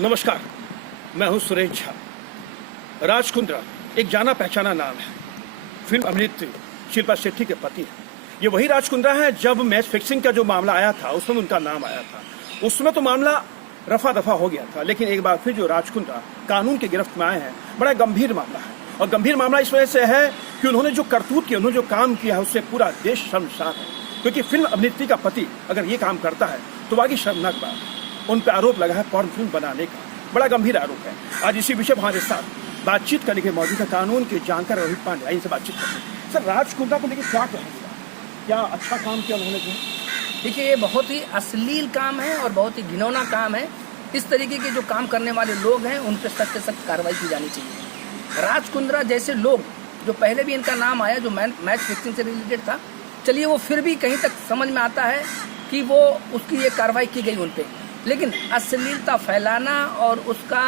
नमस्कार, मैं हूं सुरेश झा। राज कुंद्रा एक जाना पहचाना नाम है। फिल्म अभिनेत्री शिल्पा शेट्टी के पति हैं। ये वही राज कुंद्रा है जब मैच फिक्सिंग का जो मामला आया था उसमें उनका नाम आया था। उसमें तो मामला रफा दफा हो गया था, लेकिन एक बार फिर जो राज कुंद्रा कानून की गिरफ्त में आए हैं, बड़ा गंभीर मामला है। और गंभीर मामला इस वजह से है कि उन्होंने जो करतूत किया, उन्होंने जो काम किया है, उससे पूरा देश शर्मसार है। क्योंकि फिल्म अभिनेत्री का पति अगर ये काम करता है तो बाकी शर्मनाक बात। उन पर आरोप लगा है पॉर्न फिल्म बनाने का, बड़ा गंभीर आरोप है। आज इसी विषय पर हमारे साथ बातचीत करने के मौजूद है कानून के जानकार रोहित पांड्या। इनसे बातचीत करते हैं। सर, राज कुंद्रा को लेकर क्या कहेंगे? क्या अच्छा काम किया उन्होंने? देखिए, ये बहुत ही अश्लील काम है और बहुत ही घिनौना काम है। इस तरीके के जो काम करने वाले लोग हैं उन पर सख्त से सख्त कार्रवाई की जानी चाहिए। राज कुंद्रा जैसे लोग, जो पहले भी इनका नाम आया, जो मैच फिक्सिंग से रिलेटेड था, चलिए वो फिर भी कहीं तक समझ में आता है कि वो उसकी ये कार्रवाई की गई उन पर। लेकिन अश्लीलता फैलाना और उसका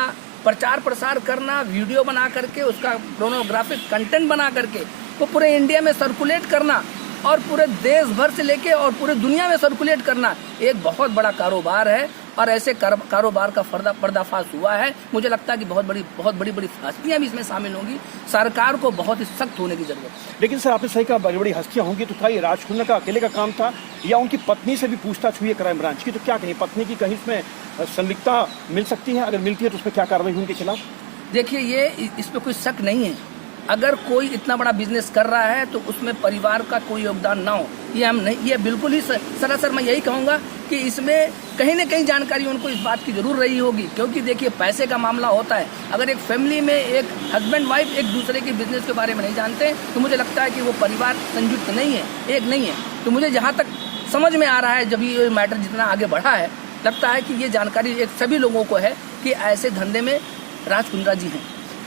प्रचार प्रसार करना, वीडियो बना करके उसका पोर्नोग्राफिक कंटेंट बना करके वो पूरे इंडिया में सर्कुलेट करना और पूरे देश भर से लेके और पूरे दुनिया में सर्कुलेट करना एक बहुत बड़ा कारोबार है। और ऐसे कारोबार का पर्दाफाश हुआ है। मुझे लगता है कि बहुत बड़ी हस्तियां भी इसमें शामिल होंगी। सरकार को बहुत ही सख्त होने की जरूरत है। लेकिन सर, आपने सही कहा, बड़ी बड़ी हस्तियां होंगी, तो क्या ये राज कुंद्रा का अकेले का काम था या उनकी पत्नी से भी पूछताछ हुई है क्राइम ब्रांच की? तो क्या कहीं पत्नी की कहीं इसमें संलिप्तता मिल सकती है? अगर मिलती है तो उसमें क्या कार्रवाई हुई उनके खिलाफ? देखिए, ये इसमें कोई शक नहीं है। अगर कोई इतना बड़ा बिजनेस कर रहा है तो उसमें परिवार का कोई योगदान ना हो, ये हम नहीं, ये बिल्कुल ही सरासर मैं यही कहूँगा कि इसमें कहीं न कहीं जानकारी उनको इस बात की जरूर रही होगी। क्योंकि देखिए, पैसे का मामला होता है। अगर एक फैमिली में एक हस्बैंड वाइफ एक दूसरे के बिजनेस के बारे में नहीं जानते तो मुझे लगता है कि वो परिवार संयुक्त नहीं है, एक नहीं है। तो मुझे जहाँ तक समझ में आ रहा है, जब ये मैटर जितना आगे बढ़ा है, लगता है कि ये जानकारी एक सभी लोगों को है कि ऐसे धंधे में राज कुंद्रा जी हैं।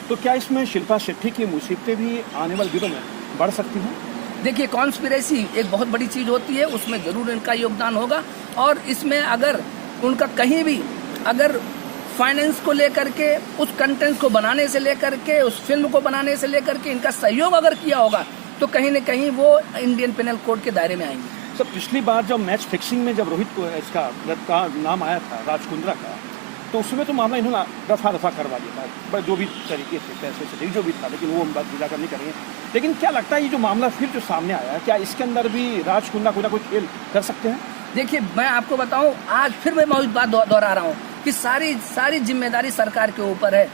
तो क्या इसमें शिल्पा शेट्टी की मुसीबतें भी आने वाले दिनों में बढ़ सकती हैं? देखिए, कॉन्स्पिरेसी एक बहुत बड़ी चीज़ होती है, उसमें ज़रूर इनका योगदान होगा। और इसमें अगर उनका कहीं भी अगर फाइनेंस को लेकर के, उस कंटेंट को बनाने से लेकर के, उस फिल्म को बनाने से लेकर के इनका सहयोग अगर किया होगा तो कहीं न कहीं वो इंडियन पेनल कोड के दायरे में आएंगे। सर, पिछली बार जब मैच फिक्सिंग में जब रोहित को इसका नाम आया था, राज कुंद्रा का, तो उसमें तो मामला इन्होंने रफा दफा करवा दिया था, जो भी तरीके से पैसे से जो भी था, लेकिन वो हम बात गुजाकर नहीं करेंगे। लेकिन क्या लगता है ये जो मामला फिर जो सामने आया है, क्या इसके अंदर भी राज कुंद्रा कोई खेल कर सकते हैं? देखिए, मैं आपको बताऊं, आज फिर मैं मौजूद बात दोहरा रहा हूं कि सारी जिम्मेदारी सरकार के ऊपर है।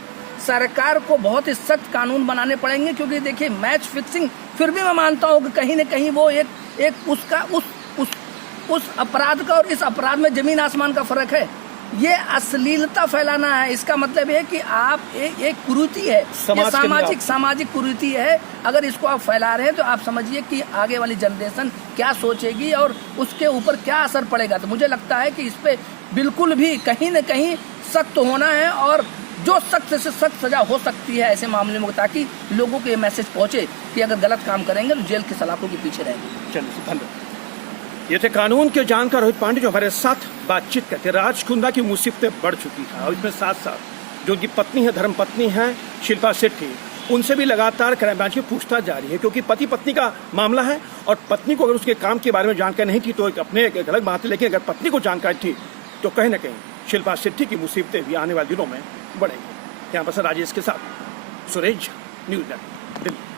सरकार को बहुत ही सख्त कानून बनाने पड़ेंगे। क्योंकि देखिए, मैच फिक्सिंग फिर भी मैं मानता हूं कि कहीं न कहीं वो एक उसका उस अपराध का और इस अपराध में जमीन आसमान का फर्क है। ये अश्लीलता फैलाना है। इसका मतलब है कि आप एक कुरीति है, ये सामाजिक कुरीति है। अगर इसको आप फैला रहे हैं तो आप समझिए कि आगे वाली जनरेशन क्या सोचेगी और उसके ऊपर क्या असर पड़ेगा। तो मुझे लगता है कि इस पे बिल्कुल भी कहीं न कहीं सख्त होना है और जो सख्त से सख्त सजा हो सकती है ऐसे मामले में, ताकि लोगों को ये मैसेज पहुंचे कि अगर गलत काम करेंगे तो जेल की सलाखों के पीछे रहेंगे। चलिए, धन्यवाद। ये थे कानून के जानकार रोहित पांड्या जो हमारे साथ बातचीत करते। राज कुंद्रा की मुसीबतें बढ़ चुकी हैं और इसमें साथ साथ जो उनकी पत्नी है, धर्म पत्नी है शिल्पा शेट्टी, उनसे भी लगातार क्राइम ब्रांच की पूछताछ जारी है। क्योंकि पति पत्नी का मामला है और पत्नी को अगर उसके काम के बारे में जानकारी नहीं थी तो अपने एक अलग बात है, लेकिन अगर पत्नी को जानकारी थी तो कहीं ना कहीं शिल्पा शेट्टी की मुसीबतें भी आने वाले दिनों में बढ़ेंगी। यहाँ पर राजेश के साथ सुरेश, न्यूज़ 9 दिल्ली।